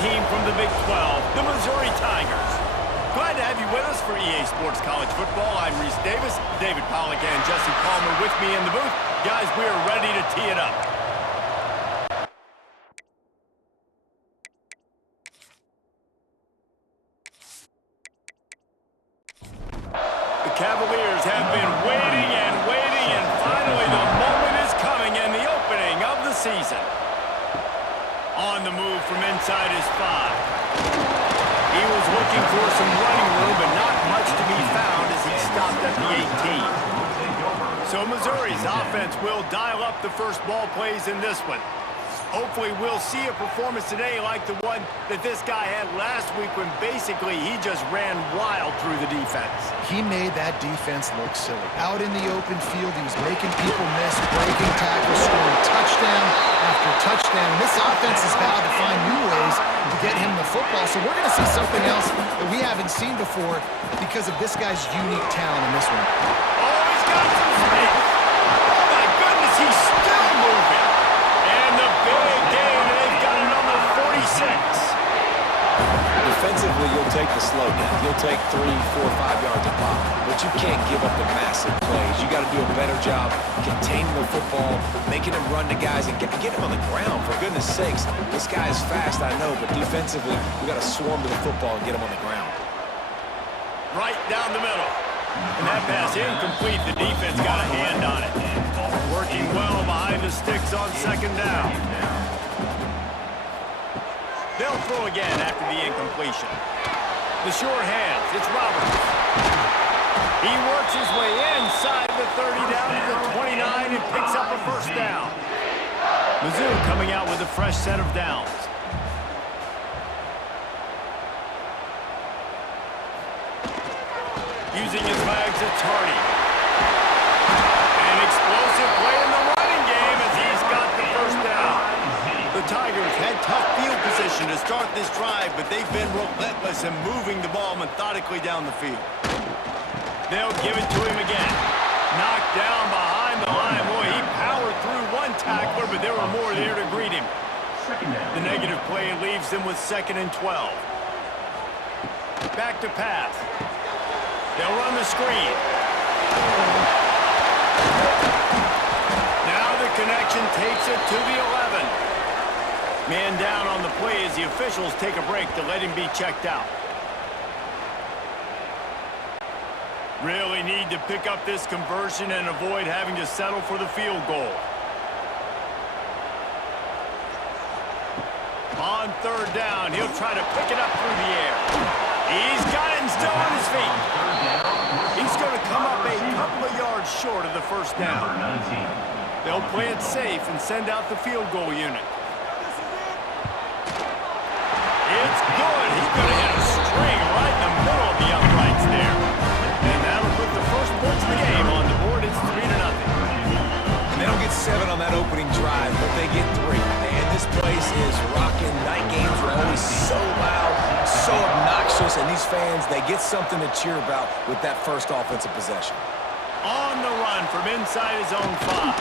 team from the Big 12, the Missouri Tigers. Glad to have you with us for EA Sports College Football. I'm Reese Davis, David Pollack, and Jesse Palmer with me in the booth. Guys, we are ready to tee it up. The Cavaliers have been waiting, and finally the moment is coming and the opening of the season. On the move from inside his 5. He was looking for some running room, but not much to be found as he stopped at the 18. So Missouri's offense will dial up the first ball plays in this one. Hopefully we'll see a performance today like the one that this guy had last week when basically he just ran wild through the defense. He made that defense look silly. Out in the open field, he was making people miss, breaking tackles, scoring touchdown after touchdown. And this offense has vowed to find new ways to get him the football. So we're going to see something else that we haven't seen before because of this guy's unique talent in this one. Oh, he's got some space. Oh, my goodness, he's still moving. And the big game, they've got it on the 46. Defensively, you'll take the slow down. You'll take 3, 4, 5 yards a pop. But you can't give up the massive plays. You got to do a better job containing the football, making him run to guys, and get him on the ground. For goodness sakes, this guy is fast, I know, but defensively, we got to swarm to the football and get him on the ground. Right down the middle. And that pass incomplete. The defense got a hand on it. Working well behind the sticks on second down. They'll throw again after the incompletion. The short hands, it's Roberts. He works his way inside the 30 down to the 29 and picks up a first down. Mizzou coming out with a fresh set of downs. Using his legs, it's Hardy. An explosive play in the running game as he's got the first down. The Tigers had tough field position to start this drive, but they've been relentless in moving the ball methodically down the field. They'll give it to him again. Knocked down behind the line. Boy, he powered through one tackler, but there were more there to greet him. The negative play leaves them with 2nd and 12. Back to pass. They'll run the screen. Now the connection takes it to the 11. Man down on the play as the officials take a break to let him be checked out. Really need to pick up this conversion and avoid having to settle for the field goal. On 3rd down, he'll try to pick it up through the air. He's got it and still on his feet. He's going to come up a couple of yards short of the first down. They'll play it safe and send out the field goal unit. It's good. He's going to hit a string right in the middle of the uprights there. And that'll put the first points of the game on the board. It's 3-0. They don't get 7 on that opening drive, but they get 3. And this place is rocking. Night games are always so loud, so obnoxious, and these fans, they get something to cheer about with that first offensive possession. On the run from inside his own 5.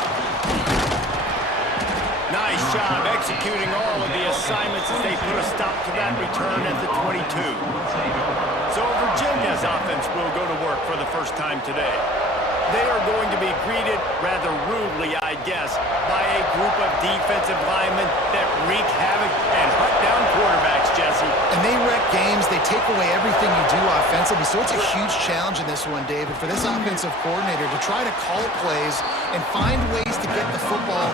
Nice job executing all of the assignments as they put a stop to that return at the 22. So Virginia's offense will go to work for the first time today. They are going to be greeted rather rudely, I guess, by a group of defensive linemen that wreak havoc and hunt down quarterbacks, Jesse. And they wreck games. They take away everything you do offensively. So it's a huge challenge in this one, David, for this offensive coordinator to try to call plays and find ways to get the football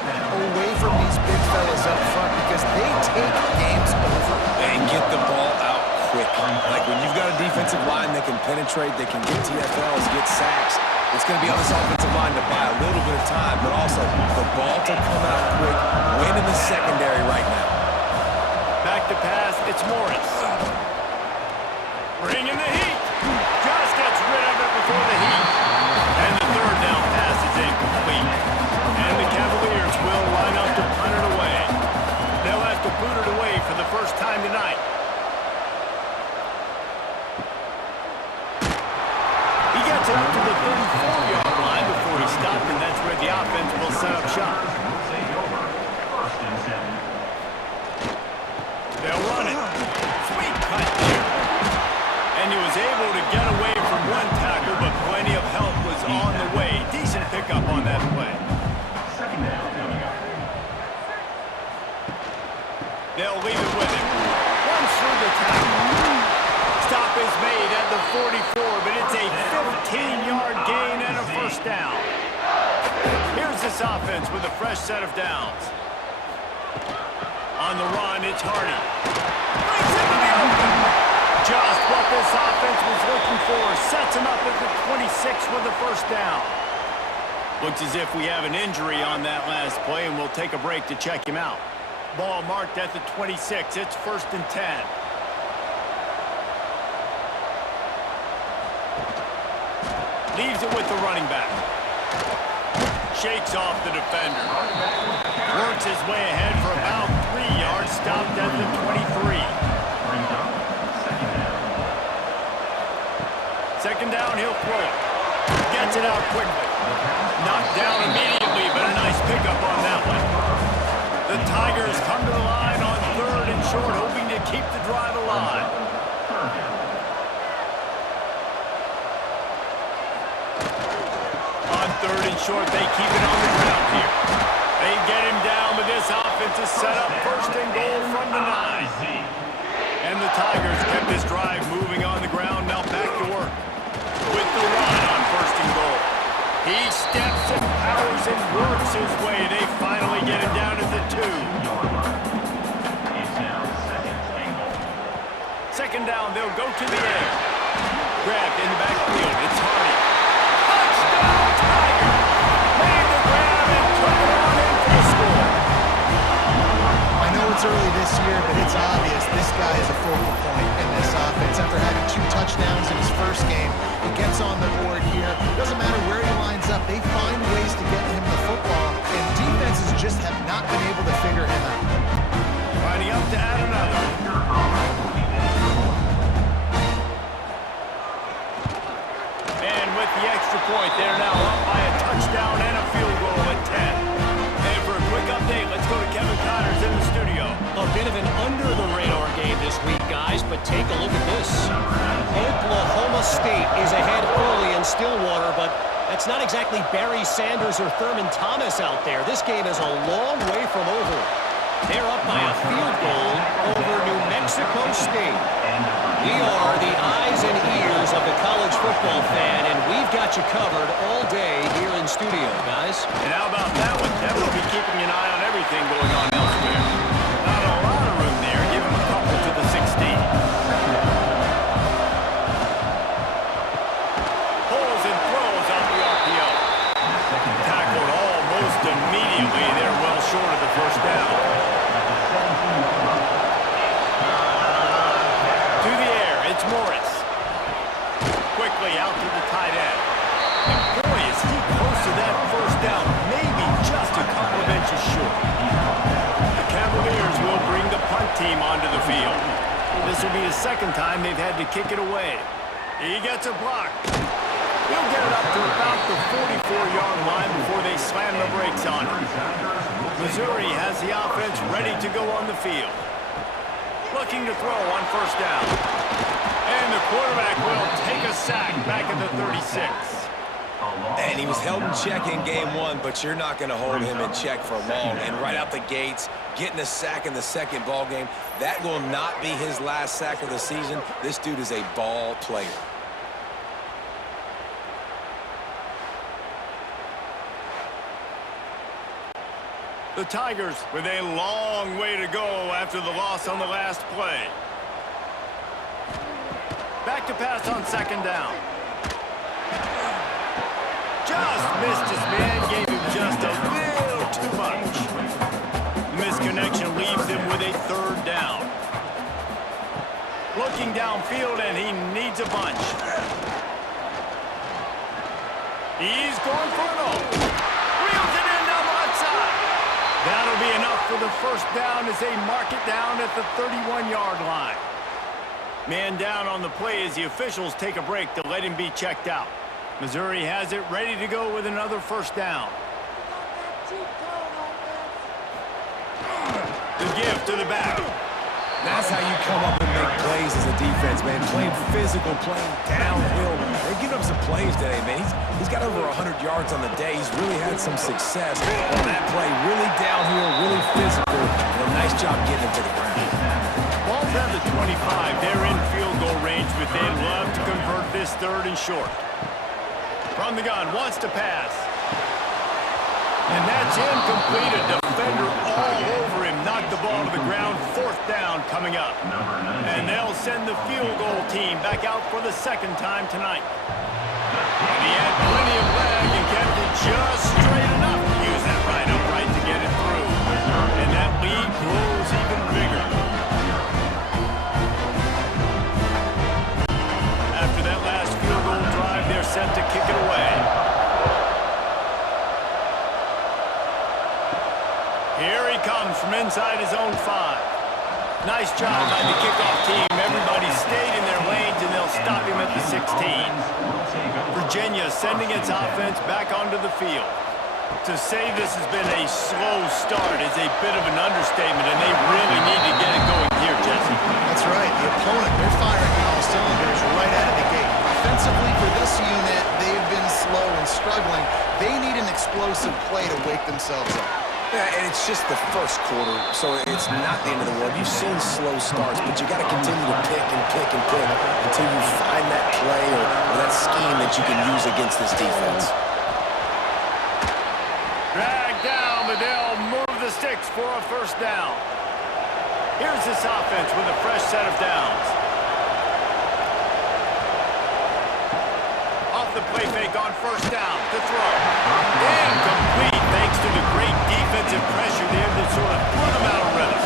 away from these big fellas up front because they take games over. And get the ball out quick. Like when you've got a defensive line that can penetrate, they can get TFLs, get sacks. It's going to be on this offensive line to buy a little bit of time, but also the ball to come out quick, win in the secondary right now. Back to pass, it's Morris. Bringing the heat. Just gets rid of it before the heat. And the 3rd down pass is incomplete. And the Cavaliers will line up to punt it away. They'll have to boot it away for the first time tonight. He gets it up to the 34-yard line before he stopped, and that's where the offense will set up shop. They'll run it. They'll leave it with him. Runs through the tackle. Stop is made at the 44, but it's a 15-yard gain and a first down. Here's this offense with a fresh set of downs. On the run, it's Hardy. Brings him to the open. Just what this offense was looking for. Sets him up at the 26 with a first down. Looks as if we have an injury on that last play, and we'll take a break to check him out. Ball marked at the 26. It's 1st and 10. Leaves it with the running back. Shakes off the defender. Works his way ahead for about 3 yards. Stopped at the 23. Second down, he'll throw it. Gets it out quickly. Knocked down immediately, but a nice pickup on that one. The Tigers come to the line on 3rd and short, hoping to keep the drive alive. On 3rd and short, they keep it on the ground here. They get him down, but this offense is set up 1st and goal from the 9. And the Tigers kept this drive moving on the ground. Now back to work with the run on 1st and goal. He steps and powers and works his way. They finally get him down at the 2. Second down, they'll go to the air. Grabbed in the backfield. It's Hardy. Touchdown, Tiger! Made the grab and took it on in for the score. I know it's early this year, but it's obvious this guy is a focal point in this offense. After having 2 touchdowns in his first game, he gets on the board here. Doesn't matter where he lines up, they find ways to get him the football, and defenses just have not been able to figure him out. Riding up to add another. And with the extra point, they're now up by a touchdown and a field goal at 10. And for a quick update, let's go to Kevin Connors in the studio. A bit of an under-the-radar game this week, guys, but take a look at this. Oklahoma State is ahead early in Stillwater, but that's not exactly Barry Sanders or Thurman Thomas out there. This game is a long way from over. They're up by a field goal over New Mexico State. We are the eyes and ears of the college football fan, and we've got you covered all day here in studio, guys. And how about that one? Kevin will be keeping an eye on everything going on elsewhere. Not a lot of room there. Give him a couple to the 16. Pulls and throws off the RPO. Tackled almost immediately. They're well short of the first down. To the air, it's Morris. Quickly out to the tight end. And boy, is he close to that first down. Maybe just a couple of inches short. The Cavaliers will bring the punt team onto the field. This will be the second time they've had to kick it away. He gets a block. He'll get it up to about the 44-yard line before they slam the brakes on him. Missouri has the offense ready to go on the field. Looking to throw on first down. And the quarterback will take a sack back at the 36. And he was held in check in game 1, but you're not going to hold him in check for long. And right out the gates, getting a sack in the second ball game, that will not be his last sack of the season. This dude is a ball player. The Tigers with a long way to go after the loss on the last play. Back to pass on second down. Just missed his man, gave him just a little too much. Misconnection leaves him with a third down. Looking downfield, and he needs a bunch. He's going for it all. Reels it in down the left side. That'll be enough for the first down as they mark it down at the 31-yard line. Man down on the play as the officials take a break to let him be checked out. Missouri has it ready to go with another first down. The give to the back. That's how you come up and make plays as a defense, man. Playing physical, playing downhill. They're giving up some plays today, man. He's got over 100 yards on the day. He's really had some success on that play. Really downhill, really physical, and a nice job getting him to the ground. Ball's at the 25. They're in field goal range, but they'd love to convert this third and short. From the gun, wants to pass. And that's incomplete. A defender all over him. Knocked the ball to the ground. Fourth down coming up. And they'll send the field goal team back out for the second time tonight. And he had plenty of leg and kept it just straight enough to use that right upright to get it through. And that lead grows even bigger. After that last field goal drive, they're set to kick it away. Here he comes from inside his own 5. Nice job by the kickoff team. Everybody stayed in their lanes, and they'll stop him at the 16. Virginia sending its offense back onto the field. To say this has been a slow start is a bit of an understatement, and they really need to get it going here, Jesse. That's right. The opponent, they're firing on all cylinders right out of the gate. Offensively for this unit, they've been slow and struggling. They need an explosive play to wake themselves up. Yeah, and it's just the first quarter, so it's not the end of the world. You've seen slow starts, but you got to continue to pick and pick and pick until you find that play or that scheme that you can use against this defense. Drag down, but they'll move the sticks for a first down. Here's this offense with a fresh set of downs. Off the play fake on first down to throw. Incomplete thanks to the great defensive pressure there that sort of put them out of rhythm.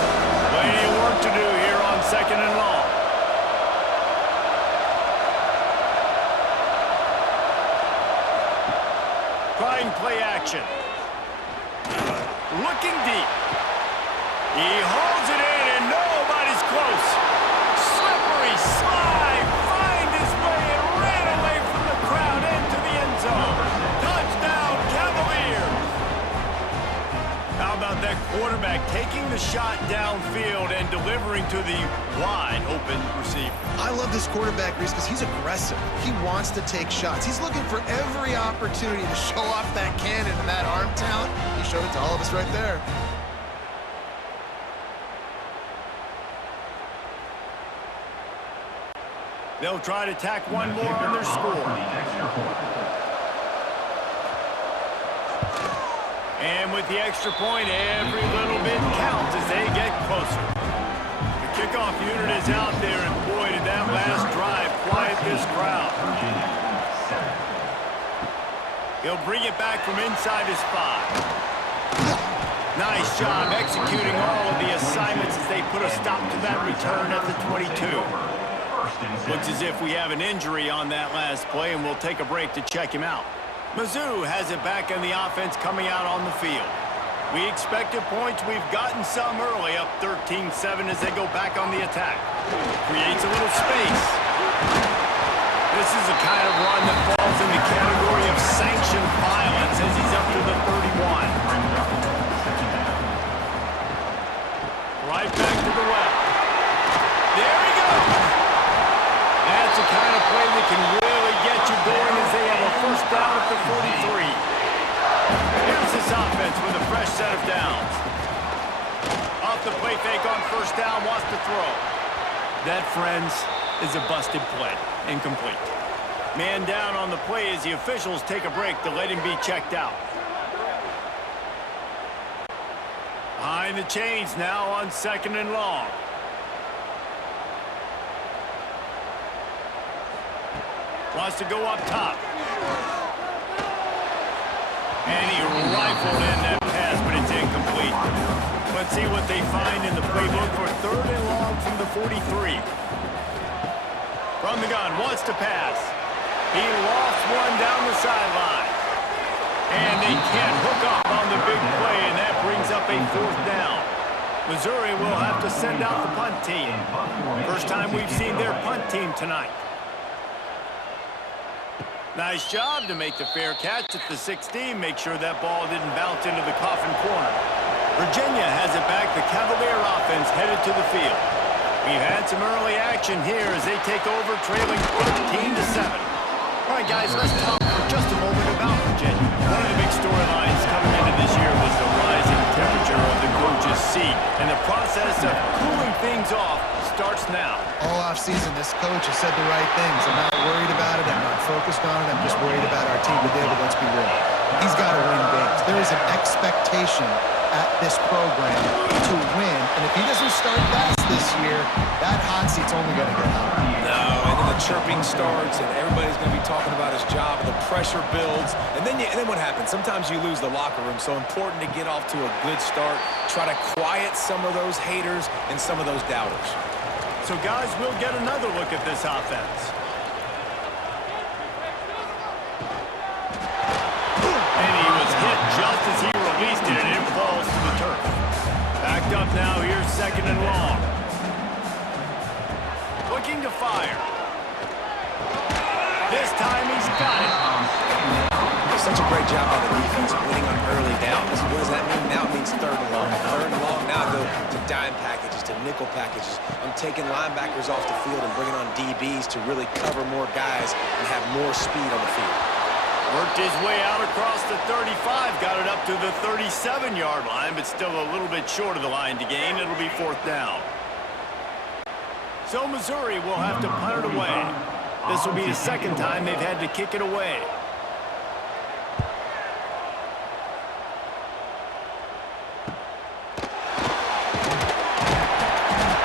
Plenty of work to do here on second and long. Trying play action. Looking deep. He holds it in and nobody's close. Slippery slide. Find his way and ran away from the crowd into the end zone. Touchdown, Cavaliers. How about that quarterback taking the shot downfield and delivering to the wide open receiver? I love this quarterback, Reese, because he's aggressive. He wants to take shots. He's looking for every opportunity to show off that cannon and that arm talent. He showed it to all of us right there. They'll try to tack one more on their score. And with the extra point, every little bit counts as they get closer. The kickoff unit is out there, and boy, did that last drive quiet this crowd. He'll bring it back from inside his 5. Nice job executing all of the assignments as they put a stop to that return at the 22. Looks as if we have an injury on that last play, and we'll take a break to check him out. Mizzou has it back in the offense coming out on the field. We expected points. We've gotten some early, up 13-7 as they go back on the attack. Creates a little space. This is the kind of run that falls in the category of sanctioned violence as he's up to the 31. Right back to the left. There he goes. That's the kind of play that can really get you going as they have a first down at the 43. Here's this offense with a fresh set of downs. Off the play fake on first down, wants to throw. That, friends, is a busted play. Incomplete. Man down on the play as the officials take a break to let him be checked out. Behind the chains now on second and long. Wants to go up top. And he rifled in that pass, but it's incomplete. Let's see what they find in the playbook for third and long from the 43. From the gun, wants to pass. He lost one down the sideline. And they can't hook up on the big play, and that brings up a fourth down. Missouri will have to send out the punt team. First time we've seen their punt team tonight. Nice job to make the fair catch at the 16. Make sure that ball didn't bounce into the coffin corner. Virginia has it back. The Cavalier offense headed to the field. We've had some early action here as they take over, trailing 13-7. All right, guys, let's talk for just a moment about Virginia. One of the big storylines coming into this year was the rising temperature of the coach's seat, and the process of cooling things off starts now. All offseason, this coach has said the right things. I'm not worried about it. I'm not focused on it. I'm just worried about our team today, but let's be real. He's got to win games. There is an expectation at this program to win, and if he doesn't start fast this year, that hot seat's only going to get hotter. No, and then the chirping starts, and everybody's going to be talking about his job, and the pressure builds, and then what happens? Sometimes you lose the locker room, so important to get off to a good start, try to quiet some of those haters and some of those doubters. So, guys, we'll get another look at this offense. And he was hit just as he released it, and it falls to the turf. Backed up now, here's 2nd and long. Looking to fire. This time he's got it. Such a great job by the defense winning on early downs. What does that mean? Now it means 3rd and long. 3rd and long, now I go to dime packages, to nickel packages. I'm taking linebackers off the field and bringing on DBs to really cover more guys and have more speed on the field. Worked his way out across the 35, got it up to the 37-yard line, but still a little bit short of the line to gain. It'll be 4th down. So Missouri will have to punt it away. This will be the 2nd time they've had to kick it away.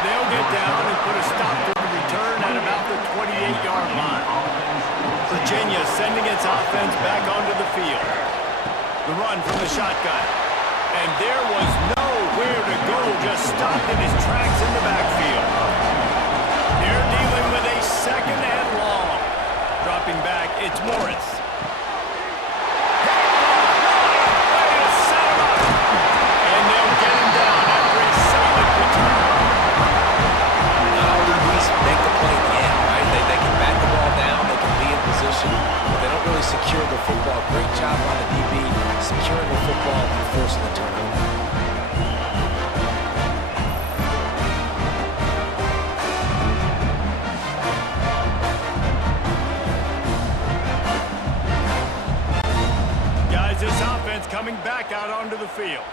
They'll get down and put a stop to the return at about the 28-yard line. Virginia sending its offense back onto the field. The run from the shotgun. And there was nowhere to go, just stopped in his tracks in the backfield. They're dealing with a 2nd and long. Dropping back, it's Morris. Way to set him up. And they'll get him down after a solid return. Not all DBs make the play at the end, right? They can back the ball down, they can be in position, but they don't really secure the football. Great job by the DB securing the football and forcing the turnover. This offense coming back out onto the field.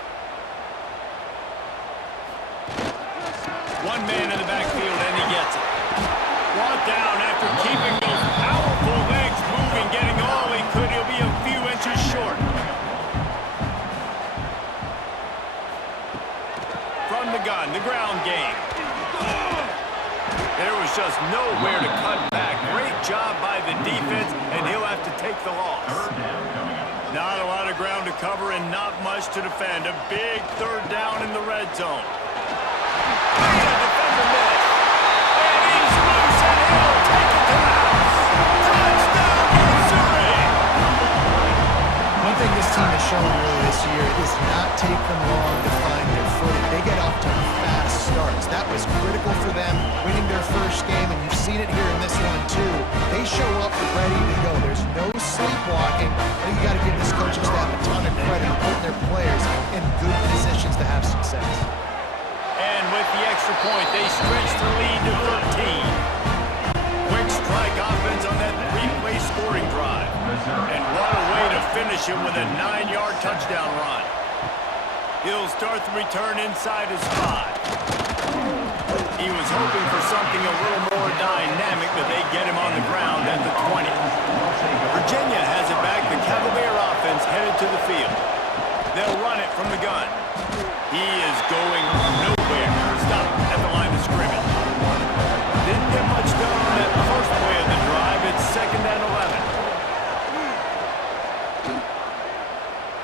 One man in the backfield, and he gets it. Brought down after keeping those powerful legs moving, getting all he could. He'll be a few inches short. From the gun, the ground game. There was just nowhere to cut back. Great job by the defense, and he'll have to take the loss. Not a lot of ground to cover and not much to defend. A big 3rd down in the red zone. And a defender missed. And he's loose, and he'll take it to the house. Touchdown, Missouri! One thing this team has shown early this year, it does not take them long to find their footing. They get off to fast starts. That was critical for them, winning their first game, and you've seen it here in this one too. They show up ready to go. There's no sleepwalking. I think you got to give this coaching staff a ton of credit for putting their players in good positions to have success. And with the extra point, they stretch the lead to 13. Quick strike offense on that 3-play scoring drive. And what a way to finish him with a 9-yard touchdown run. He'll start the return inside his 5. He was hoping for something a little more dynamic, but they get him on the ground at the 20. Virginia has it back. The Cavalier offense headed to the field. They'll run it from the gun. He is going nowhere. Stop at the line of scrimmage. Didn't get much done on that first play of the drive. It's 2nd and 11.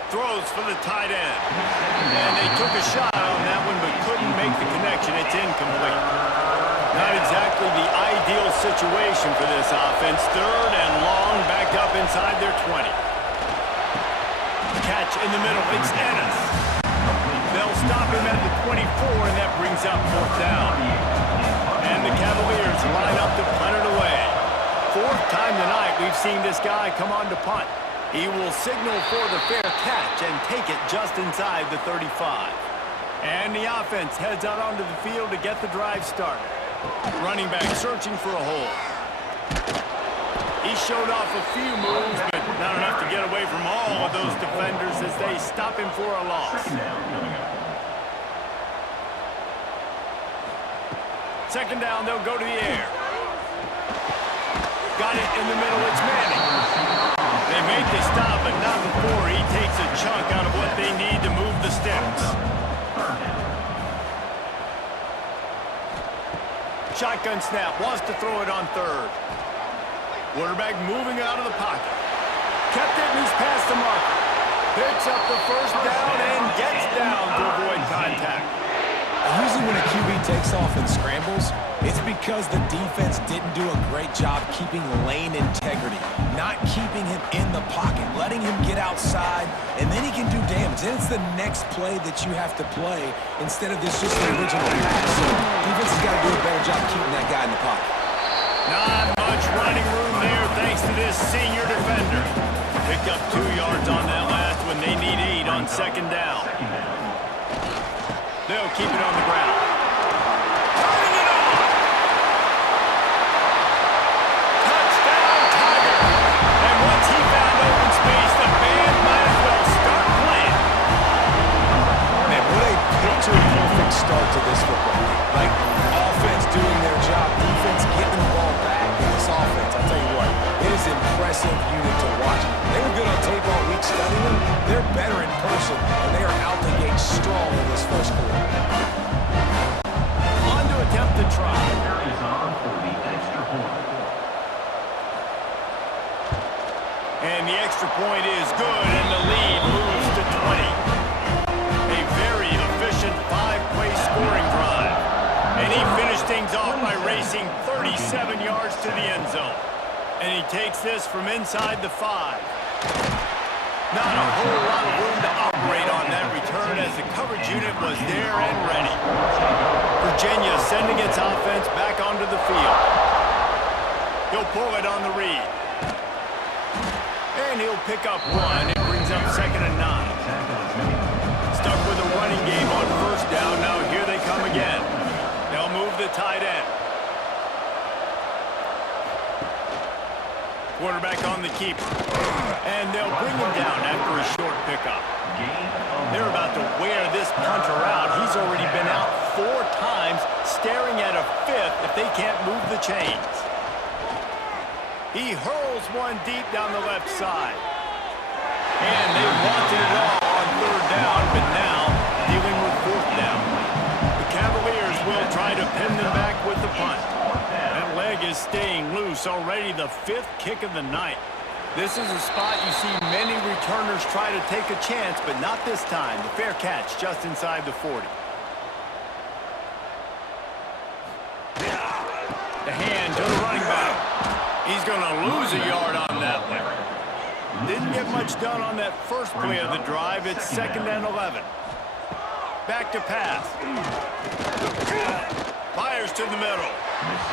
Throws for the tight end. And they took a shot on that one, but couldn't make the connection. It's incomplete. Not exactly the ideal situation for this offense. 3rd and long, back up inside their 20. Catch in the middle. It's Ennis. They'll stop him at the 24, and that brings up 4th down. And the Cavaliers line up to punt it away. 4th time tonight we've seen this guy come on to punt. He will signal for the fair catch and take it just inside the 35. And the offense heads out onto the field to get the drive started. Running back searching for a hole. He showed off a few moves, but not enough to get away from all of those defenders as they stop him for a loss. Second down, they'll go to the air. Got it in the middle, it's Manning. They make the stop, but not before he takes a chunk out of what they need to move the sticks. Shotgun snap, wants to throw it on third. Quarterback moving out of the pocket. Kept it and he's past the marker. Picks up the first down and gets down to avoid contact. Usually when a QB takes off and scrambles, it's because the defense didn't do a great job keeping lane integrity, not keeping him in the pocket, letting him get outside, and then he can do damage. Then it's the next play that you have to play instead of this just the original pass. So defense has got to do a better job keeping that guy in the pocket. Not much running room there thanks to this senior defender. Picked up 2 yards on that last when they need 8 on second down. They'll keep it on the ground. Turning it on! Touchdown, Tiger! And once he found open space, the band might as well start playing. Man, what a picture-perfect start to this football game. Like, offense doing their job, defense getting the ball back in this offense. I'll tell you what, it is an impressive unit to watch. They were good on tape all week studying them. They're better in person, and they are out the gate strong in this first quarter. On to attempt the try. Is on for the extra point. And the extra point is good, and the lead moves to 20. A very efficient 5-play scoring drive. And he finished things off by racing 37 yards to the end zone. And he takes this from inside the 5. Not a whole lot of room to operate on that return as the coverage unit was there and ready. Virginia sending its offense back onto the field. He'll pull it on the read. And he'll pick up 1. It brings up 2nd and 9. Stuck with a running game on first down. Now here they come again. They'll move the tight end. Quarterback on the keeper. And they'll bring him down after a short pickup. They're about to wear this punter out. He's already been out 4 times, staring at a 5th if they can't move the chains. He hurls one deep down the left side. And they wanted it all on 3rd down, but now dealing with 4th down. The Cavaliers will try to pin them back with the punt. That leg is staying loose, already the 5th kick of the night. This is a spot you see many returners try to take a chance, but not this time. The fair catch just inside the 40. The hand to the running back. He's going to lose a yard on that one. Didn't get much done on that first play of the drive. It's 2nd and 11. Back to pass. Fires to the middle.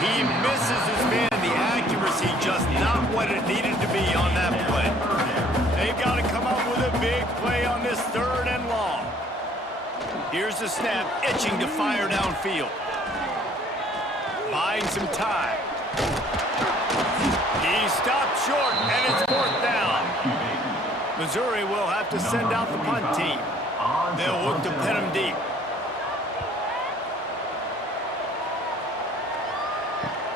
He misses his man. The accuracy just not what it needed to be on that play. They've got to come up with a big play on this 3rd and long. Here's the snap, itching to fire downfield. Buying some time. He stopped short, and it's 4th down. Missouri will have to send out the punt team. They'll look to pin him deep.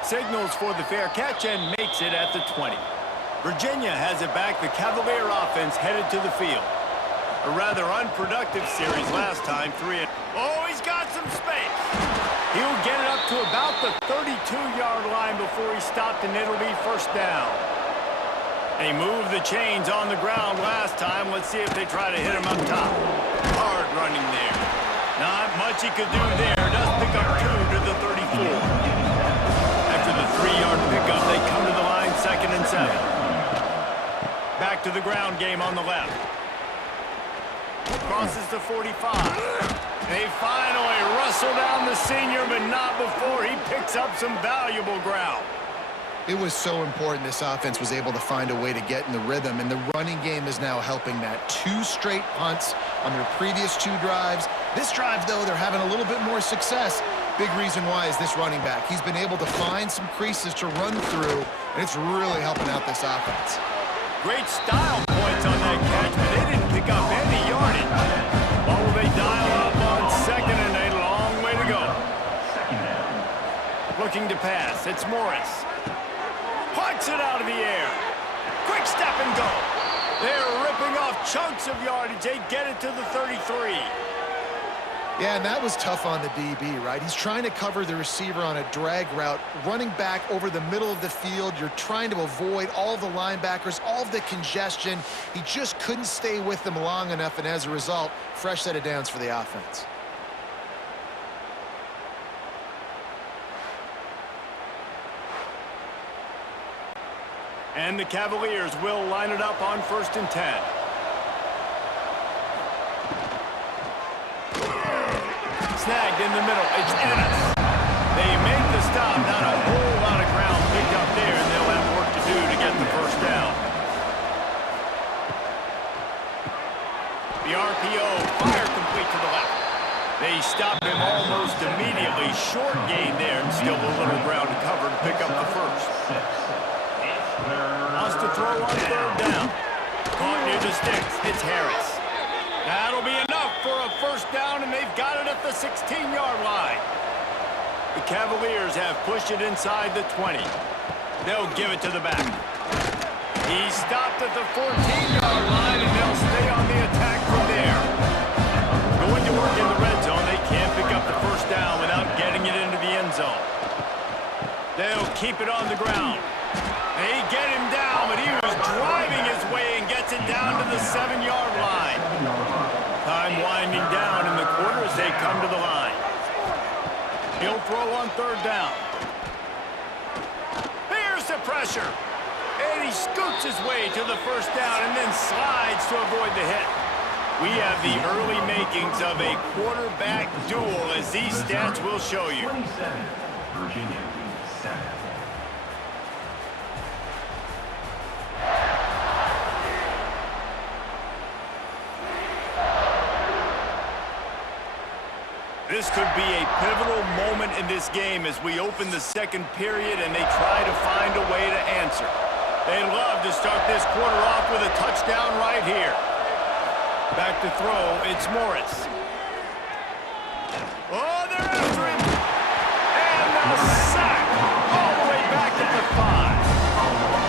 Signals for the fair catch and makes it at the 20. Virginia has it back. The Cavalier offense headed to the field. A rather unproductive series last time. 3. Oh, he's got some space. He'll get it up to about the 32-yard line before he stopped, and it'll be 1st down. They moved the chains on the ground last time. Let's see if they try to hit him up top. Hard running there. Not much he could do there. Does pick up 2 to the 34. After the 3-yard pickup, they come to the line 2nd and 7. Back to the ground game on the left. Crosses the 45. They finally wrestle down the senior, but not before he picks up some valuable ground. It was so important this offense was able to find a way to get in the rhythm, and the running game is now helping that. 2 straight punts on their previous 2 drives. This drive, though, they're having a little bit more success. Big reason why is this running back. He's been able to find some creases to run through, and it's really helping out this offense. Great style points on that catch, but they didn't pick up any yardage. What will they dial up on second and a long way to go? Looking to pass. It's Morris. Punts it out of the air. Quick step and go. They're ripping off chunks of yardage. They get it to the 33. Yeah, and that was tough on the DB, right? He's trying to cover the receiver on a drag route, running back over the middle of the field. You're trying to avoid all the linebackers, all of the congestion. He just couldn't stay with them long enough, and as a result, fresh set of downs for the offense. And the Cavaliers will line it up on 1st and 10. Snagged in the middle. It's Ennis. They make the stop. Not a whole lot of ground picked up there, and they'll have work to do to get the first down. The RPO fire complete to the left. They stop him almost immediately. Short gain there, and still a little ground to cover to pick up the first. Wants to throw on 3rd down. Caught near the sticks. It's Harris. That'll be enough for a first down, and they've got it at the 16-yard line. The Cavaliers have pushed it inside the 20. They'll give it to the back. He stopped at the 14-yard line, and they'll stay on the attack from there. Going to work in the red zone. They can't pick up the first down without getting it into the end zone. They'll keep it on the ground. They get him down, but he was driving his way and gets it down to the 7-yard line. Time winding down in the quarter as they come to the line. He'll throw on 3rd down. Here's the pressure. And he scoots his way to the first down and then slides to avoid the hit. We have the early makings of a quarterback duel, as these stats will show you. 27, Virginia 7. This could be a pivotal moment in this game as we open the second period and they try to find a way to answer. They'd love to start this quarter off with a touchdown right here. Back to throw, it's Morris. Oh, they're after him! And a sack! All the way back at the 5.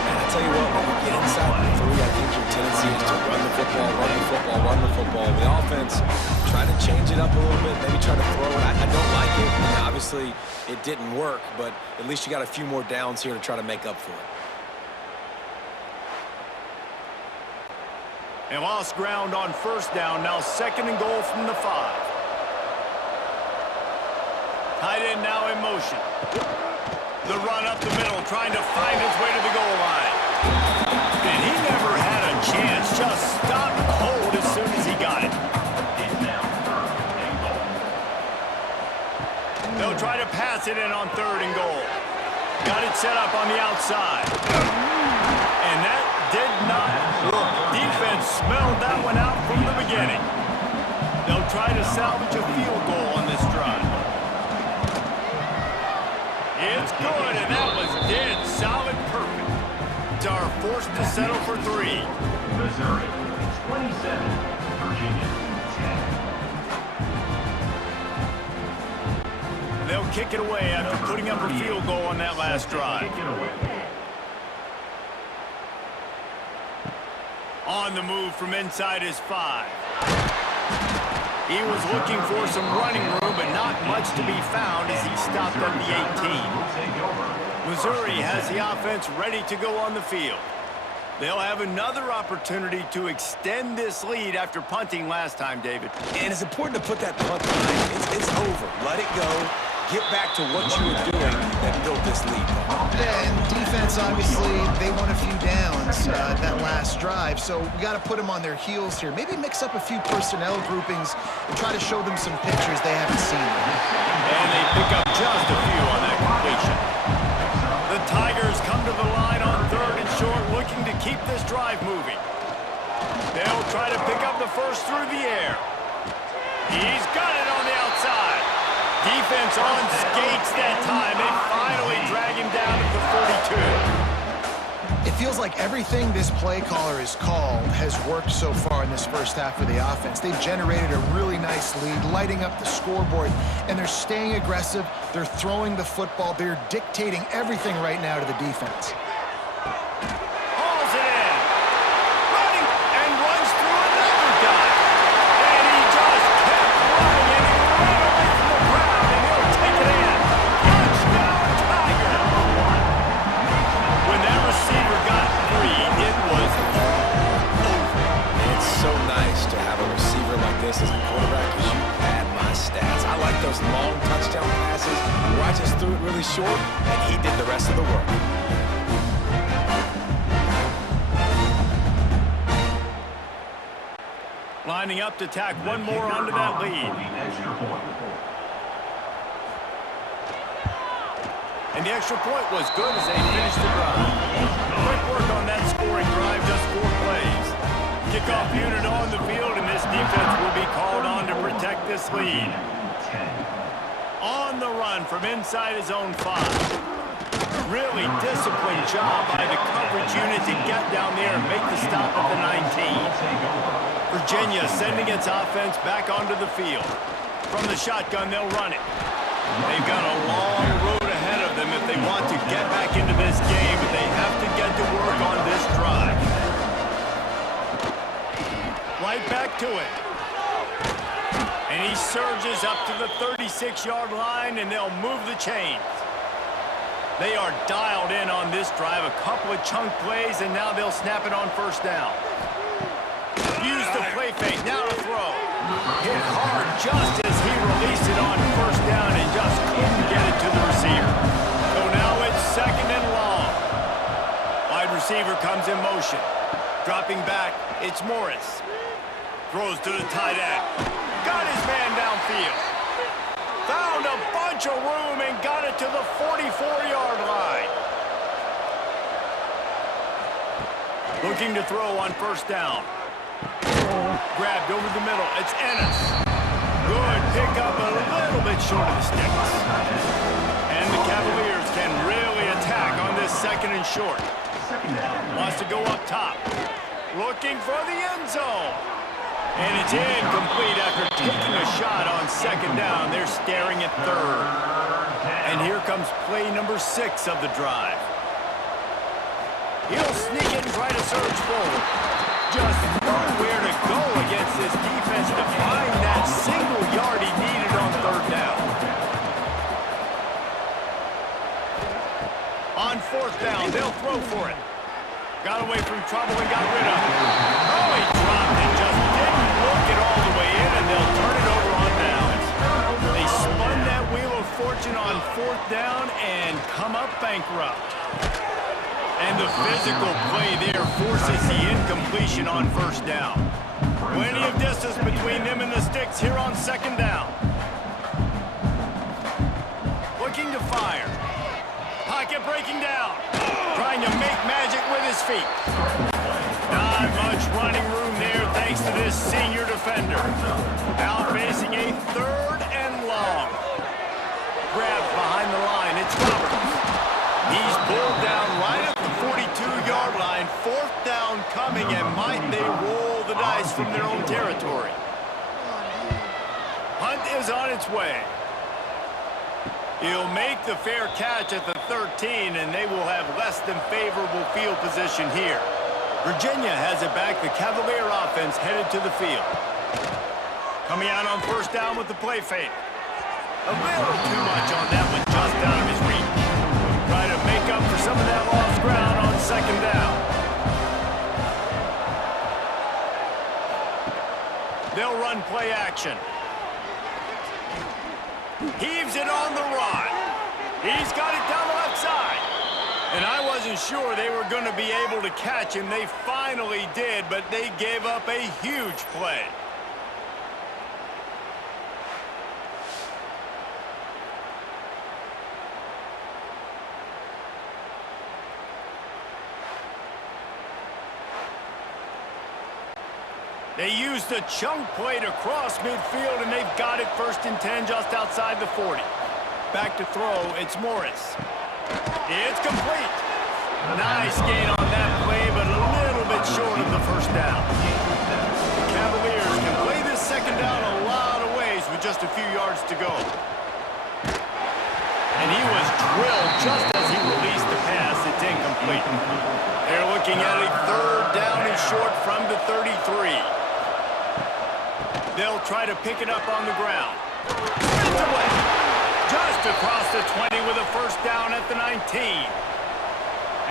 And I tell you what, when you get inside the 3, I think your tendency is to run the football, run the football, run the football. The offense, try to change it up a little bit, maybe try to throw it. I don't like it. And obviously, it didn't work, but at least you got a few more downs here to try to make up for it. They lost ground on 1st down. Now 2nd and goal from the 5. Tight end now in motion. The run up the middle, trying to find his way to the goal line. And he never had a chance. Just stopped cold as soon as he got it. They'll try to pass it in on 3rd and goal. Got it set up on the outside. And that did not work. Defense smelled that one out from the beginning. They'll try to salvage a field goal on this drive. It's good, and that was dead solid perfect. Are forced to settle for 3. Missouri 27, Virginia 10. They'll kick it away after putting up a field goal on that last drive. On the move from inside his 5. He was looking for some running room, but not much to be found as he stopped at the 18. Missouri has the offense ready to go on the field. They'll have another opportunity to extend this lead after punting last time, David. And it's important to put that punt behind. It's over. Let it go. Get back to what you were doing that built this lead. Yeah, and defense, obviously, they won a few downs that last drive, so we got to put them on their heels here. Maybe mix up a few personnel groupings and try to show them some pictures they haven't seen yet. And they pick up just a few on that completion. The Tigers come to the line on 3rd and short, looking to keep this drive moving. They'll try to pick up the first through the air. He's got it on the outside. Defense on skates that time. They finally drag him down to the 42. It feels like everything this play caller has called has worked so far in this first half of the offense. They've generated a really nice lead, lighting up the scoreboard, and they're staying aggressive. They're throwing the football. They're dictating everything right now to the defense. Hauls it in. Running and runs through another guy. And he just kept running, and he ran away from the crowd, and he'll take it in. Touchdown, Tigers. When that receiver got free, it was all over. It's so nice to have a receiver like this as a quarterback because you pad my stats. I like those long touchdown passes where I just threw it really short and he did the rest of the work. Lining up to tack one more onto that lead. And the extra point was good as they finished the drive. Quick work on that scoring drive, just 4 plays. Kickoff unit on the field, and this defense will be called on to protect this lead. On the run from inside his own 5. Really disciplined job by the coverage unit to get down there and make the stop at the 19. Virginia sending its offense back onto the field. From the shotgun, they'll run it. They've got a long road ahead of them if they want to get back into this game, but they have to get to work on this drive. Right back to it. And he surges up to the 36-yard line, and they'll move the chains. They are dialed in on this drive. A couple of chunk plays, and now they'll snap it on first down. Use the play fake. Now to throw. Hit hard just as he released it on first down and just couldn't get it to the receiver. So now it's second and long. Wide receiver comes in motion. Dropping back, it's Morris. Throws to the tight end. Got his man downfield. Found a bunch of room and got it to the 44-yard line. Looking to throw on first down. Grabbed over the middle. It's Ennis. Good pickup, a little bit short of the sticks. And the Cavaliers can really attack on this second and short. Wants to go up top. Looking for the end zone. And it's incomplete after taking a shot on second down. They're staring at third. And here comes play number 6 of the drive. He'll sneak it and try to surge forward. Just nowhere to go against this defense to find that single yard he needed on third down. On fourth down, they'll throw for it. Got away from trouble and got rid of it. Oh, he dropped it, just didn't look it all the way in, and they'll turn it over on downs. They spun that wheel of fortune on fourth down and come up bankrupt. And the physical play there forces the incompletion on first down. Plenty of distance between them and the sticks here on second down. Looking to fire. Pocket breaking down. Trying to make magic with his feet. Not much running room there thanks to this senior defender. Now facing a third and long. Grabbed behind the line. It's Roberts. He's pulled down right at the 42-yard line. Fourth down coming, and might they roll the dice from their own territory. Hunt is on its way. He'll make the fair catch at the 13, and they will have less than favorable field position here. Virginia has it back. The Cavalier offense headed to the field. Coming out on first down with the play fake. A little too much on that one, just out of his reach. Try to make up for some of that lost ground on second down. They'll run play action. Heaves it on the run. He's got it down the left side. And I wasn't sure they were going to be able to catch him. They finally did, but they gave up a huge play. They used a chunk play to cross midfield, and they've got it 1st and 10 just outside the 40. Back to throw, it's Morris. It's complete. Nice gain on that play, but a little bit short of the 1st down. The Cavaliers can play this 2nd down a lot of ways with just a few yards to go. And he was drilled just as he released the pass. It's incomplete. They're looking at a 3rd down and short from the 33. They'll try to pick it up on the ground. It's away. Just across the 20 with a 1st down at the 19.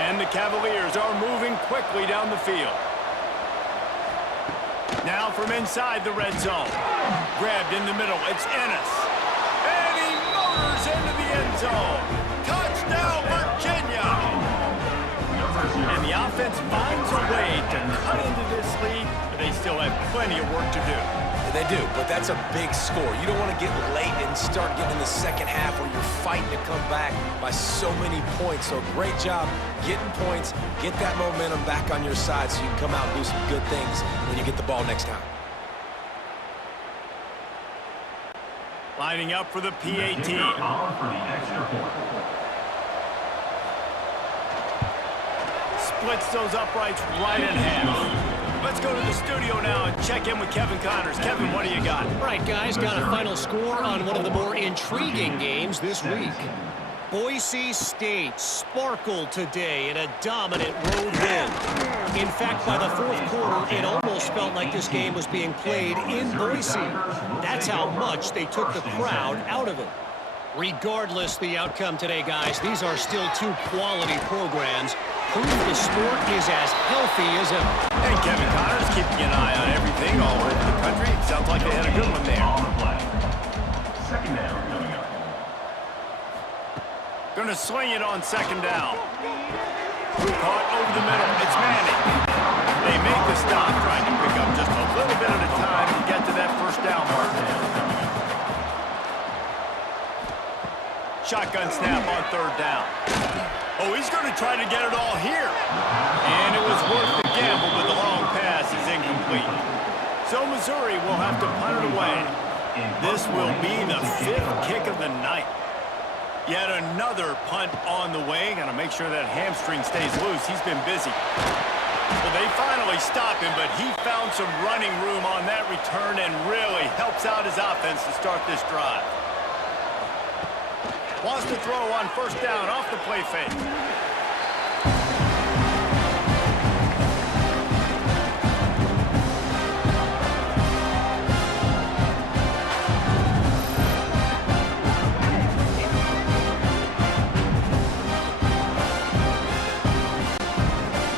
And the Cavaliers are moving quickly down the field. Now from inside the red zone. Grabbed in the middle. It's Ennis. And he motors into the end zone. Touchdown, Virginia! And the offense finds a way to cut into this lead, but they still have plenty of work to do. They do, but that's a big score. You don't want to get late and start getting in the 2nd half where you're fighting to come back by so many points. So great job getting points, get that momentum back on your side so you can come out and do some good things when you get the ball next time. Lining up for the PAT. Splits those uprights right in half. Let's go to the studio now and check in with Kevin Connors. Kevin, what do you got? All right, guys, got a final score on one of the more intriguing games this week. Boise State sparkled today in a dominant road win. In fact, by the 4th quarter, it almost felt like this game was being played in Boise. That's how much they took the crowd out of it. Regardless the outcome today, guys, these are still 2 quality programs. Proof the sport is as healthy as ever. And Kevin Connors keeping an eye on everything all over the country. Sounds like they had a good one there. On the play. 2nd down coming up. Gonna swing it on 2nd down. Caught over the middle. It's Manning. They make the stop, trying to pick up just a little bit at a time to get to that 1st down mark. Shotgun snap on 3rd down. Oh, he's going to try to get it all here. And it was worth the gamble, but the long pass is incomplete. So Missouri will have to punt it away. This will be the 5th kick of the night. Yet another punt on the way. Got to make sure that hamstring stays loose. He's been busy. Well, they finally stop him, but he found some running room on that return and really helps out his offense to start this drive. Wants to throw on 1st down off the play fake.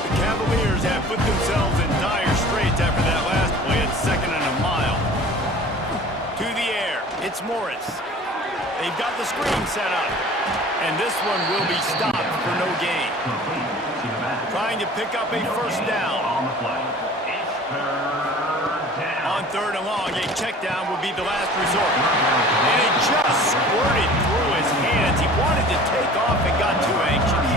The Cavaliers have put themselves in dire straits after that last play at 2nd and a mile. To the air, it's Morris. They've got the screen set up. And this one will be stopped for no gain. Trying to pick up a 1st down. On 3rd and long, a check down will be the last resort. And it just squirted through his hands. He wanted to take off and got too anxious.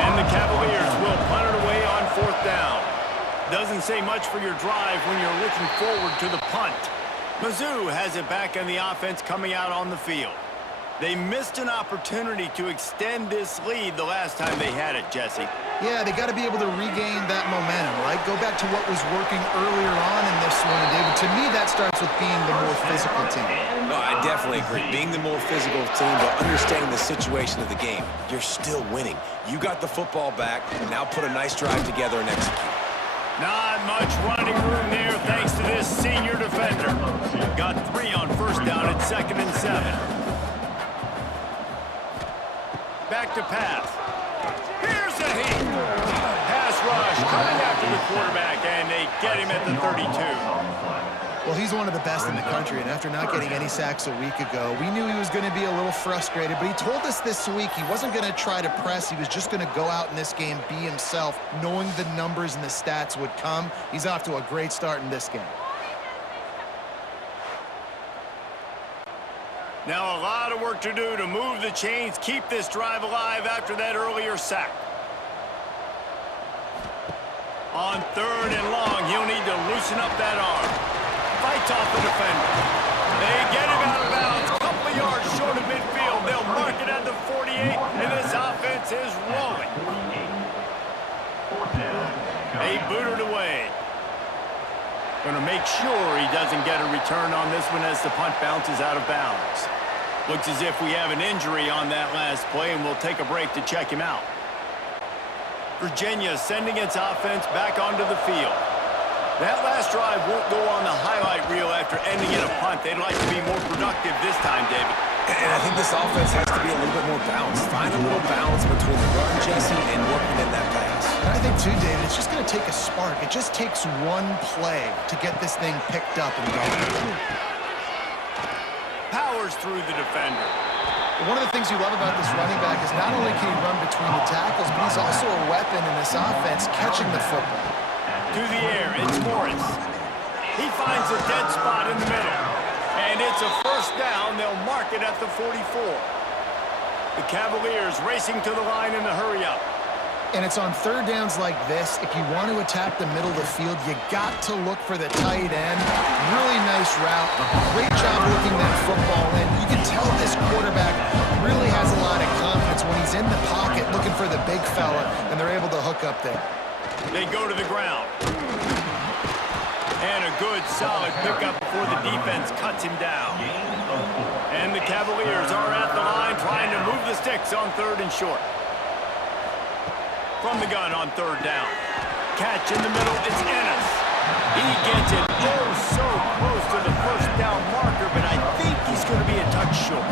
And the Cavaliers will punt it away on 4th down. Doesn't say much for your drive when you're looking forward to the punt. Mizzou has it back on the offense coming out on the field. They missed an opportunity to extend this lead the last time they had it, Jesse. Yeah, they got to be able to regain that momentum, right? Go back to what was working earlier on in this one, and David. To me, that starts with being the more physical team. No, I definitely agree. Being the more physical team, but understanding the situation of the game. You're still winning. You got the football back. Now put a nice drive together and execute. Not much running room there thanks to this senior defender. Got 3 on 1st down at 2nd and 7. Back to pass. Here's the heat. Pass rush coming after the quarterback, and they get him at the 32. Well, he's one of the best in the country, and after not getting any sacks a week ago, we knew he was going to be a little frustrated, but he told us this week he wasn't going to try to press. He was just going to go out in this game, be himself, knowing the numbers and the stats would come. He's off to a great start in this game. Now a lot of work to do to move the chains, keep this drive alive after that earlier sack. On third and long, he'll need to loosen up that arm. Fights off the defender. They get him out of bounds. A couple of yards short of midfield. They'll mark it at the 48, and this offense is rolling. They boot it away. Going to make sure he doesn't get a return on this one as the punt bounces out of bounds. Looks as if we have an injury on that last play, and we'll take a break to check him out. Virginia sending its offense back onto the field. That last drive won't go on the highlight reel after ending in a punt. They'd like to be more productive this time, David. And I think this offense has to be a little bit more balanced. Find a little balance between the run, Jesse, and working in that pass. And I think, too, David, it's just going to take a spark. It just takes one play to get this thing picked up and going. Powers through the defender. One of the things you love about this running back is not only can he run between the tackles, but he's also a weapon in this offense, catching the football. To the air, it's Morris. He finds a dead spot in the middle. And it's a first down. They'll mark it at the 44. The Cavaliers racing to the line in the hurry-up. And it's on third downs like this. If you want to attack the middle of the field, you got to look for the tight end. Really nice route. Great job looking that football in. You can tell this quarterback really has a lot of confidence when he's in the pocket looking for the big fella, and they're able to hook up there. They go to the ground. And a good, solid pickup before the defense cuts him down. And the Cavaliers are at the line trying to move the sticks on third and short. From the gun on third down. Catch in the middle, it's Ennis. He gets it oh so close to the first down marker, but I think he's going to be a touch short.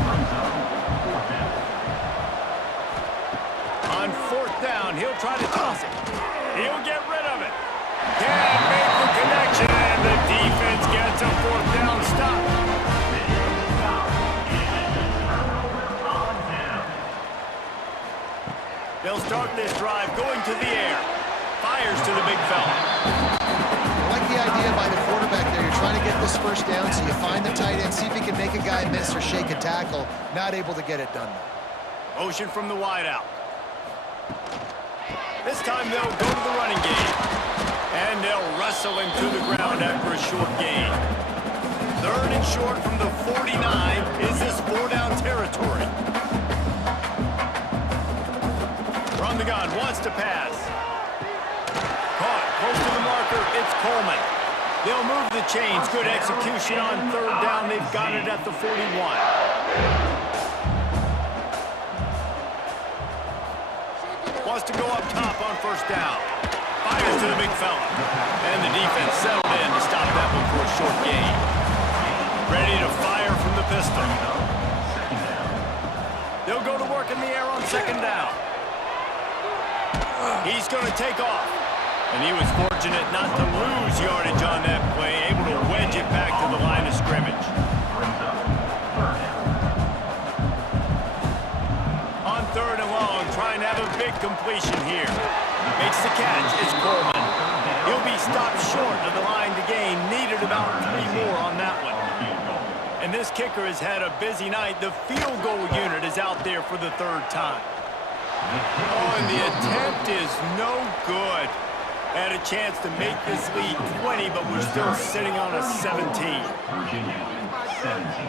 On fourth down, he'll try to toss it. He'll get rid of it. Can't make the connection, and the defense gets a fourth down stop. They'll start this drive going to the air. Fires to the big fella. I like the idea by the quarterback there. You're trying to get this first down, so you find the tight end, see if he can make a guy miss or shake a tackle. Not able to get it done, though. Motion from the wideout. This time they'll go to the running game. And they'll wrestle him to the ground after a short gain. Third and short from the 49. Is this four-down territory? From the gun, wants to pass. Caught, close to the marker, it's Coleman. They'll move the chains. Good execution on third down. They've got it at the 41. Wants to go up top on first down. Fires to the big fella. And the defense settled in to stop that one for a short gain. Ready to fire from the pistol. They'll go to work in the air on second down. He's going to take off. And he was fortunate not to lose yardage on that play, able to wedge it back to the line of scrimmage. On third and long, trying to have a big completion here. Makes the catch, it's Coleman. He'll be stopped short of the line to gain. Needed about 3 more on that one. And this kicker has had a busy night. The field goal unit is out there for the third time. Oh, and the attempt is no good. Had a chance to make this lead 20, but we're still sitting on a 17. Virginia, 17.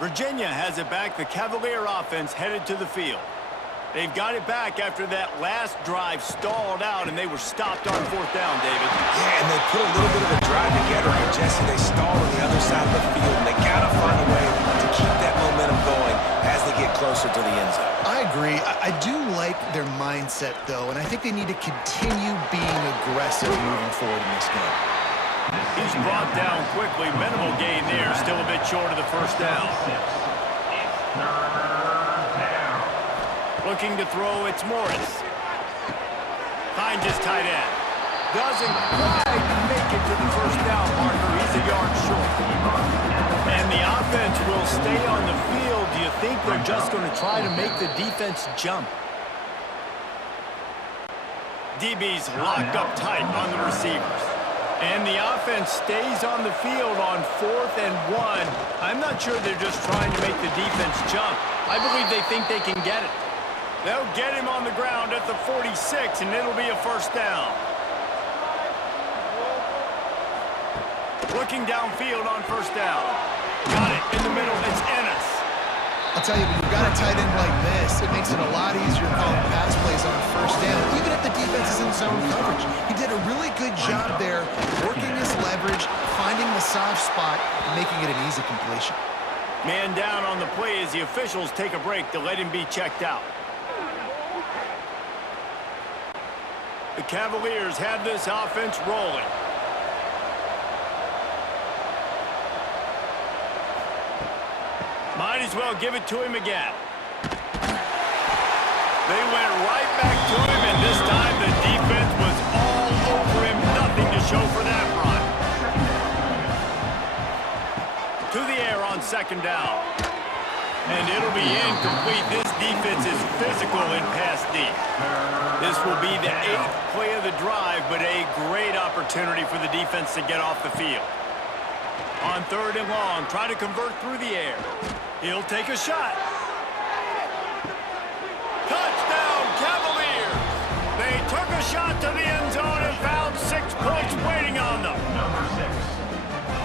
Virginia has it back. The Cavalier offense headed to the field. They've got it back after that last drive stalled out, and they were stopped on fourth down, David. Yeah, and they put a little bit of a drive together, but Jesse, they stalled on the other side of the field, and they got to find a way to keep that momentum going as they get closer to the end zone. I agree. I do like their mindset, though, and I think they need to continue being aggressive moving forward in this game. He's brought down quickly. Minimal gain there. Still a bit short of the first down. Looking to throw, it's Morris. Finds his tight end. Doesn't quite make it to the first down marker. He's a yard short. And the offense will stay on the field. Do you think they're just going to try to make the defense jump? DB's locked up tight on the receivers. And the offense stays on the field on 4th and 1. I'm not sure they're just trying to make the defense jump. I believe they think they can get it. They'll get him on the ground at the 46, and it'll be a first down. Looking downfield on first down. Got it in the middle. It's Ennis. I'll tell you, when you've got a tight end like this, it makes it a lot easier calling pass plays on first down, even if the defense is in zone coverage. He did a really good job there, working his leverage, finding the soft spot, and making it an easy completion. Man down on the play as the officials take a break to let him be checked out. The Cavaliers have this offense rolling. Might as well give it to him again. They went right back to him, and this time the defense was all over him. Nothing to show for that run. To the air on second down. And it'll be incomplete. This defense is physical in pass deep. This will be the 8th play of the drive, but a great opportunity for the defense to get off the field. On third and long, try to convert through the air. He'll take a shot. Touchdown, Cavaliers! They took a shot to the end zone and found 6 points waiting on them.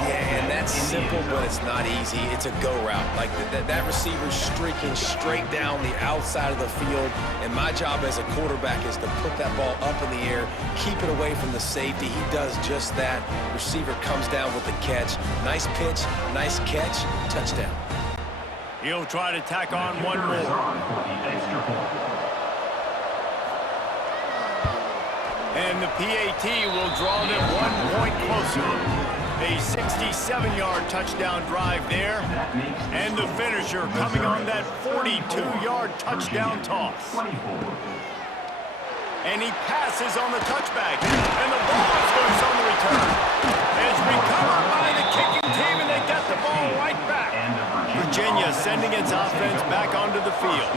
Yeah, and that's simple, but it's not easy. It's a go route. Like that receiver's streaking straight down the outside of the field, and my job as a quarterback is to put that ball up in the air, keep it away from the safety. He does just that. Receiver comes down with the catch. Nice pitch, nice catch, touchdown. He'll try to tack on one more. And the PAT will draw them 1 point closer. A 67-yard touchdown drive there. And the finisher coming on that 42-yard touchdown toss. And he passes on the touchback. And the ball is loose on the return. It's recovered by the kicking team, and they get the ball right back. Virginia sending its offense back onto the field.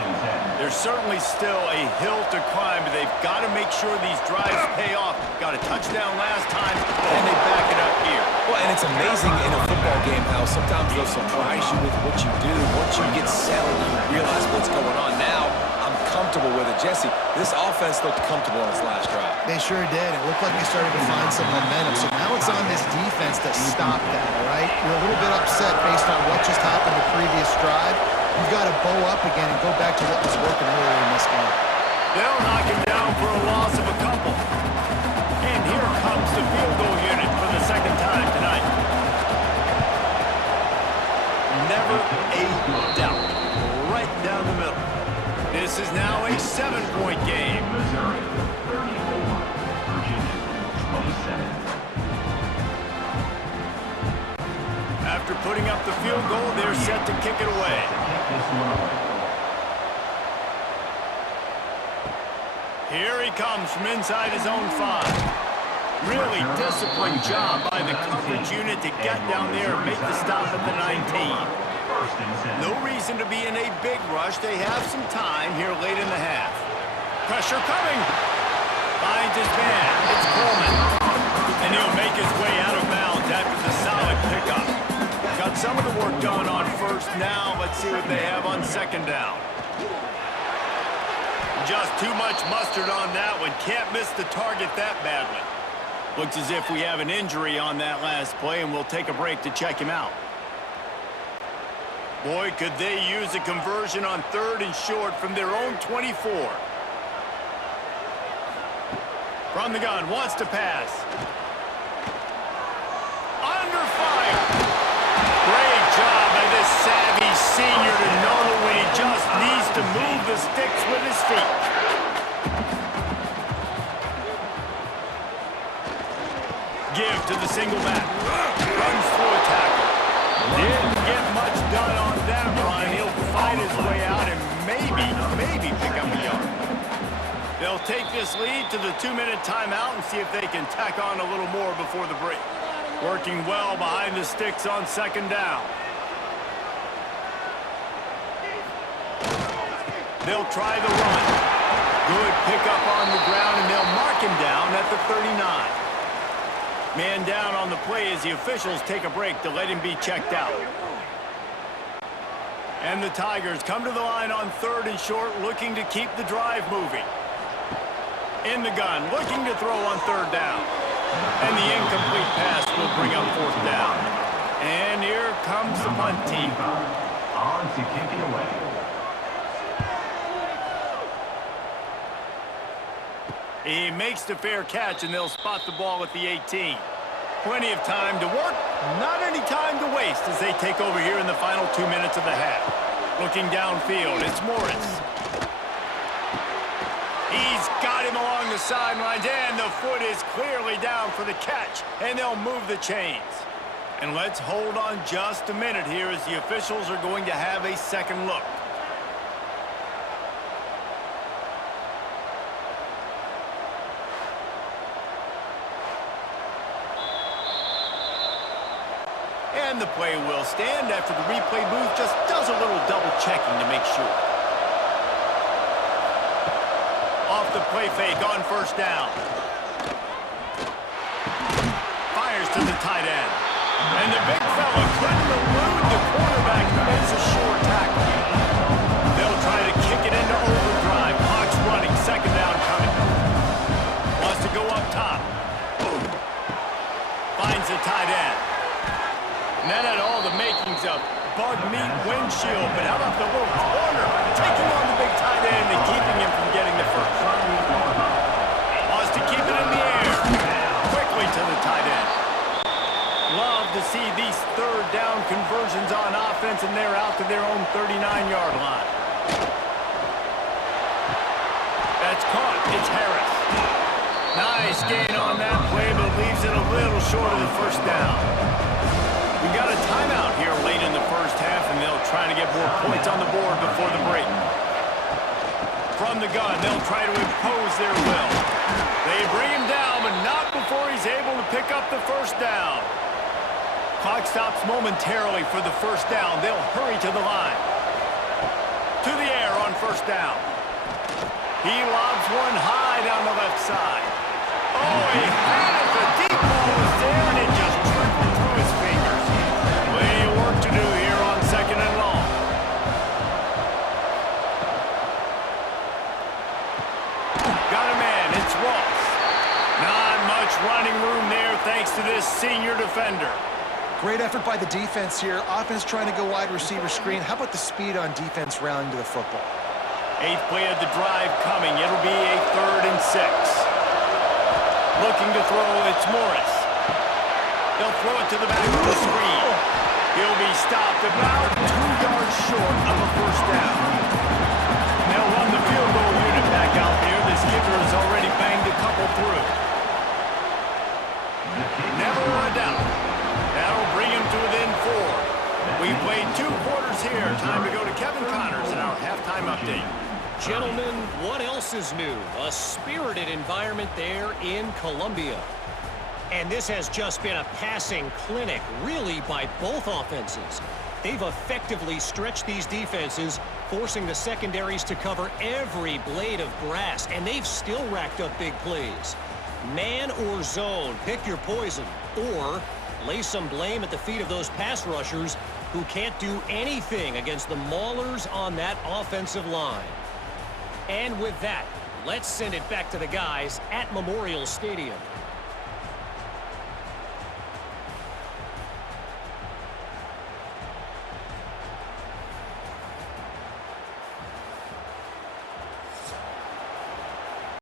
There's certainly still a hill to climb, but they've got to make sure these drives pay off. Got a touchdown last time, and they back it up here. Well, and it's amazing in a football game how sometimes they'll surprise you with what you do. Once you get settled, you realize what's going on. Now, I'm comfortable with it. Jesse, this offense looked comfortable on its last drive. They sure did. It looked like they started to find some momentum. So now it's on this defense to stop that, all right? You're a little bit upset based on what just happened the previous drive. You've got to bow up again and go back to what was working earlier in this game. They'll knock him down for a loss of a couple. And here comes the field goal unit for the second time tonight. Never a doubt. Right down the middle. This is now a 7-point game. Missouri, 34. Virginia, 27. After putting up the field goal, they're set to kick it away. Here he comes from inside his own 5. Really disciplined job by the coverage unit to get down there and make the stop at the 19. No reason to be in a big rush. They have some time here late in the half. Pressure coming. Finds his man. It's Coleman. And he'll make his way out of bounds after the solid pickup. Got some of the work done on first. Now let's see what they have on second down. Just too much mustard on that one. Can't miss the target that badly. Looks as if we have an injury on that last play, and we'll take a break to check him out. Boy, could they use a conversion on third and short from their own 24. From the gun, wants to pass. Under fire. Great job by this savvy senior to know when he just needs to move the sticks with his feet. Give to the single back. Runs through a tackle. Didn't get much done on that run. He'll fight his way out and maybe pick up a yard. They'll take this lead to the 2-minute timeout and see if they can tack on a little more before the break. Working well behind the sticks on second down. They'll try the run. Good pickup on the ground, and they'll mark him down at the 39. Man down on the play as the officials take a break to let him be checked out. And the Tigers come to the line on 3rd and short, looking to keep the drive moving. In the gun, looking to throw on 3rd down. And the incomplete pass will bring up 4th down. And here comes the punt team. On to kick it away. He makes the fair catch, and they'll spot the ball at the 18. Plenty of time to work, not any time to waste as they take over here in the final 2 minutes of the half. Looking downfield, it's Morris. He's got him along the sidelines, and the foot is clearly down for the catch, and they'll move the chains. And let's hold on just a minute here as the officials are going to have a second look. And the play will stand after the replay booth just does a little double checking to make sure. Off the play fake on 1st down. Fires to the tight end. And the big fella couldn't elude the quarterback who makes a short tackle. They'll try to kick it into overdrive. Clock's running, 2nd down coming. Wants to go up top. Finds the tight end. And that had all the makings of bug meat windshield, but how about the little corner taking on the big tight end and keeping him from getting the first? Wants to keep it in the air. Quickly to the tight end. Love to see these 3rd down conversions on offense, and they're out to their own 39-yard line. That's caught. It's Harris. Nice gain on that play, but leaves it a little short of the 1st down. We got a timeout here late in the 1st half, and they'll try to get more points on the board before the break. From the gun, they'll try to impose their will. They bring him down, but not before he's able to pick up the 1st down. Clock stops momentarily for the 1st down. They'll hurry to the line. To the air on 1st down. He lobs one high down the left side. Oh, he had it. The deep ball was there, and it just trickled through his fingers. Plenty of work to do here on 2nd and long. Got a man. It's Ross. Not much running room there thanks to this senior defender. Great effort by the defense here. Offense trying to go wide receiver screen. How about the speed on defense rallying to the football? 8th play of the drive coming. It'll be a 3rd and 6. Looking to throw, it's Morris. They'll throw it to the back of the screen. He'll be stopped about 2 yards short of a 1st down. They'll run the field goal unit back out there. This kicker has already banged a couple through. Never a doubt. That'll bring him to within 4. We've played 2 quarters here. Time to go to Kevin Connors in our halftime update. Gentlemen, what else is new? A spirited environment there in Columbia. And this has just been a passing clinic, really, by both offenses. They've effectively stretched these defenses, forcing the secondaries to cover every blade of grass, and they've still racked up big plays. Man or zone, pick your poison, or lay some blame at the feet of those pass rushers who can't do anything against the maulers on that offensive line. And with that, let's send it back to the guys at Memorial Stadium.